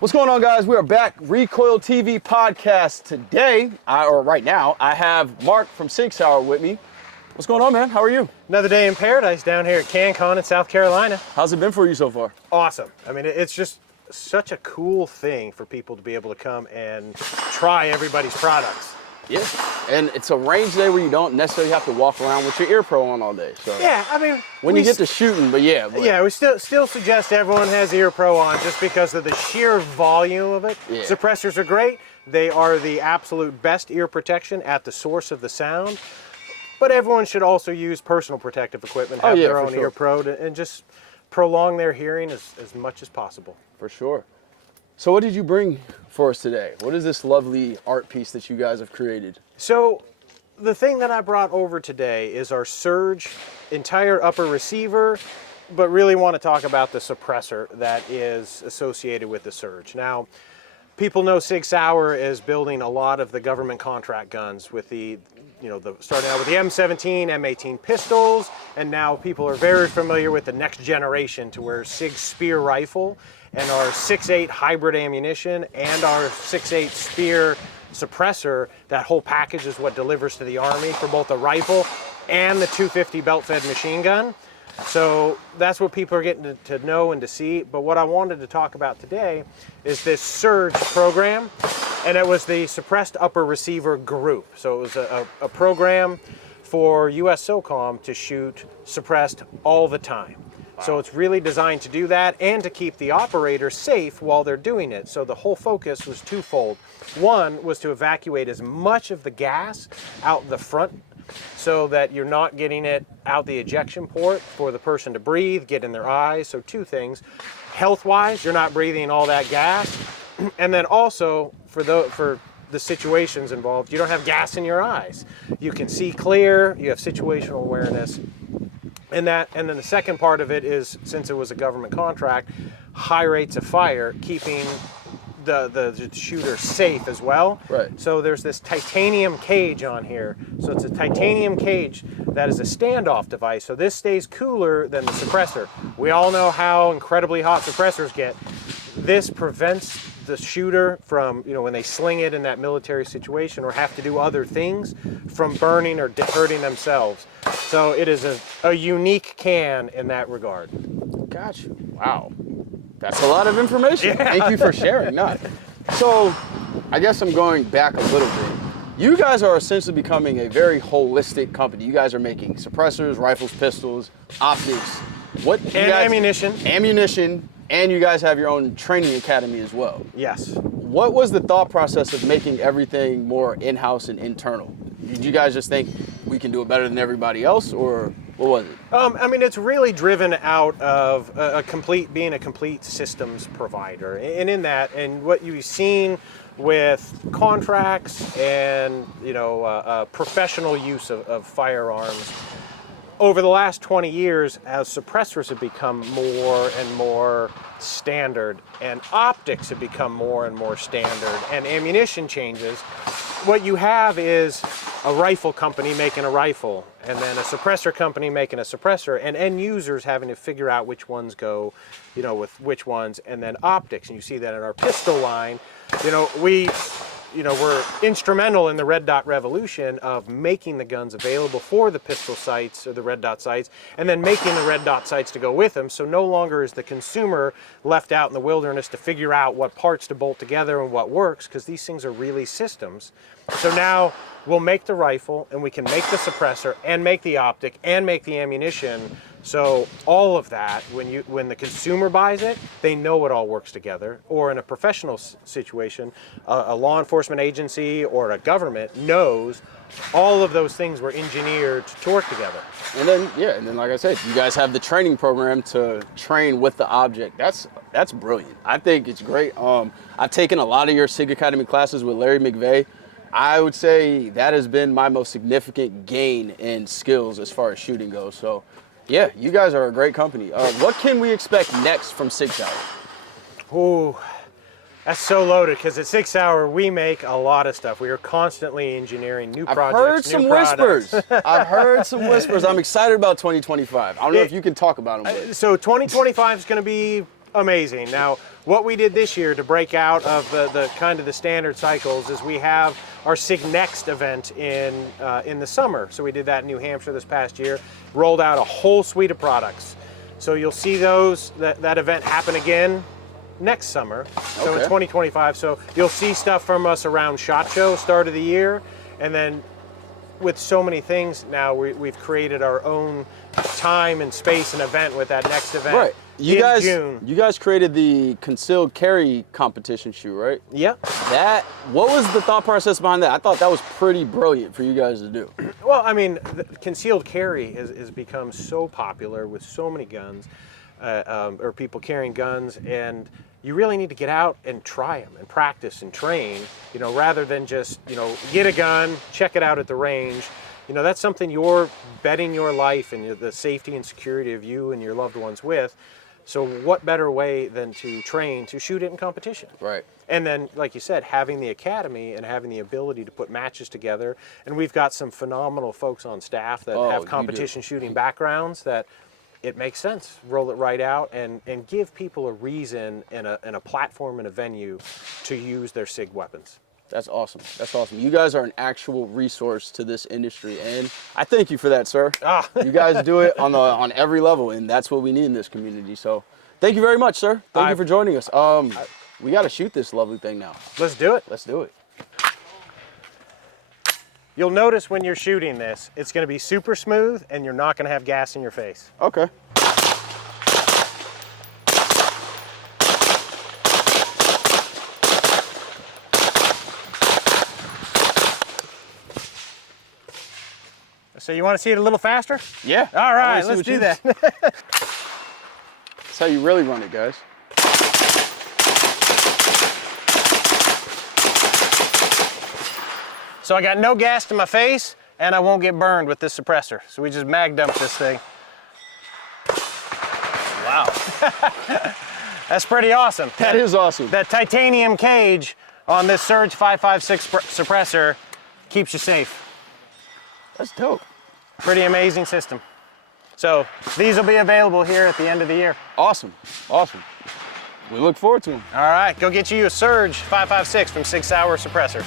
What's going on, guys? We are back, Recoil TV podcast. Today, right now, I have Mark from SIG SAUER with me. What's going on, man? How are you? Another day in paradise down here at CANCON in South Carolina. How's it been for you so far? Awesome. I mean, it's just such a cool thing for people to be able to come and try everybody's products. Yeah, and it's a range day where you don't necessarily have to walk around with your ear pro on all day. So yeah, I mean, when you get to shooting, yeah, we still suggest everyone has ear pro on just because of the sheer volume of it. Yeah. Suppressors are great. They are the absolute best ear protection at the source of the sound. But everyone should also use personal protective equipment, have their own ear pro, and just prolong their hearing as much as possible. For sure. So what did you bring for us today? What is this lovely art piece that you guys have created? So the thing that I brought over today is our Surge entire upper receiver, but really want to talk about the suppressor that is associated with the Surge. Now, people know SIG Sauer is building a lot of the government contract guns with starting out with the M17, M18 pistols, and now people are very familiar with the next generation to where SIG Spear rifle and our 6.8 hybrid ammunition and our 6.8 Spear suppressor. That whole package is what delivers to the Army for both the rifle and the 250 belt-fed machine gun. So that's what people are getting to know and to see. But what I wanted to talk about today is this Surge program, and it was the suppressed upper receiver group. So it was a program for USSOCOM to shoot suppressed all the time. Wow. So it's really designed to do that and to keep the operator safe while they're doing it. So the whole focus was twofold. One was to evacuate as much of the gas out the front so that you're not getting it out the ejection port for the person to breathe, get in their eyes. So two things. Health-wise, you're not breathing all that gas. And then also for the situations involved, you don't have gas in your eyes. You can see clear, you have situational awareness. And then the second part of it is, since it was a government contract, high rates of fire, keeping the shooter safe as well. Right. So there's this titanium cage on here. So it's a titanium cage that is a standoff device. So this stays cooler than the suppressor. We all know how incredibly hot suppressors get. This prevents the shooter from, when they sling it in that military situation or have to do other things, from burning or hurting themselves. So it is a unique can in that regard. Got you. Wow. That's a lot of information. Yeah. Thank you for sharing that. So I guess I'm going back a little bit. You guys are essentially becoming a very holistic company. You guys are making suppressors, rifles, pistols, optics, ammunition, and you guys have your own training academy as well. Yes. What was the thought process of making everything more in-house and internal? Did you guys just think we can do it better than everybody else, or what was it? I mean, it's really driven out of being a complete systems provider. And in that, and what you've seen with contracts and, professional use of firearms, over the last 20 years, as suppressors have become more and more standard and optics have become more and more standard and ammunition changes, what you have is a rifle company making a rifle and then a suppressor company making a suppressor, and end users having to figure out which ones go, with which ones, and then optics. And you see that in our pistol line. We're instrumental in the red dot revolution of making the guns available for the pistol sights or the red dot sights, and then making the red dot sights to go with them. So no longer is the consumer left out in the wilderness to figure out what parts to bolt together and what works, because these things are really systems. So now we'll make the rifle, and we can make the suppressor and make the optic and make the ammunition. So all of that, when the consumer buys it, they know it all works together. Or in a professional situation, a law enforcement agency or a government knows all of those things were engineered to work together. And then like I said, you guys have the training program to train with the object. That's brilliant. I think it's great. I've taken a lot of your SIG Academy classes with Larry McVeigh. I would say that has been my most significant gain in skills as far as shooting goes. So yeah, you guys are a great company. What can we expect next from SIG SAUER? Ooh, that's so loaded, because at SIG SAUER we make a lot of stuff. We are constantly engineering new projects, new products. I've heard some whispers. I'm excited about 2025. I don't know if you can talk about them. So 2025 is going to be amazing. Now, what we did this year to break out of the kind of the standard cycles is we have our SIG Next event in the summer. So we did that in New Hampshire this past year, rolled out a whole suite of products. So you'll see that event happen again next summer, so in 2025. So you'll see stuff from us around SHOT Show, start of the year, and then with so many things now, we've created our own time and space and event with that next event. Right. June. You guys created the concealed carry competition shoe, right? Yep. What was the thought process behind that? I thought that was pretty brilliant for you guys to do. Well, I mean, the concealed carry has become so popular with so many guns, or people carrying guns, and you really need to get out and try them and practice and train, you know, rather than just, you know, get a gun, check it out at the range. You know, that's something you're betting your life and the safety and security of you and your loved ones with. So what better way than to train to shoot it in competition? Right. And then, like you said, having the academy and having the ability to put matches together. And we've got some phenomenal folks on staff that have competition shooting backgrounds that it makes sense. Roll it right out and give people a reason and a platform and a venue to use their SIG weapons. That's awesome. That's awesome. You guys are an actual resource to this industry, and I thank you for that, sir. You guys do it on every level, and that's what we need in this community. So thank you very much, sir. Thank you for joining us. We got to shoot this lovely thing now. Let's do it. Let's do it. You'll notice when you're shooting this, it's going to be super smooth, and you're not going to have gas in your face. Okay. So you want to see it a little faster? Yeah. All right, let's do that. That's how you really run it, guys. So I got no gas to my face, and I won't get burned with this suppressor. So we just mag dump this thing. Wow. That's pretty awesome. That is awesome. That titanium cage on this Surge 556 suppressor keeps you safe. That's dope. Pretty amazing system. So these will be available here at the end of the year. Awesome. Awesome. We look forward to them. All right, go get you a Surge 556 from SIG Sauer Suppressors.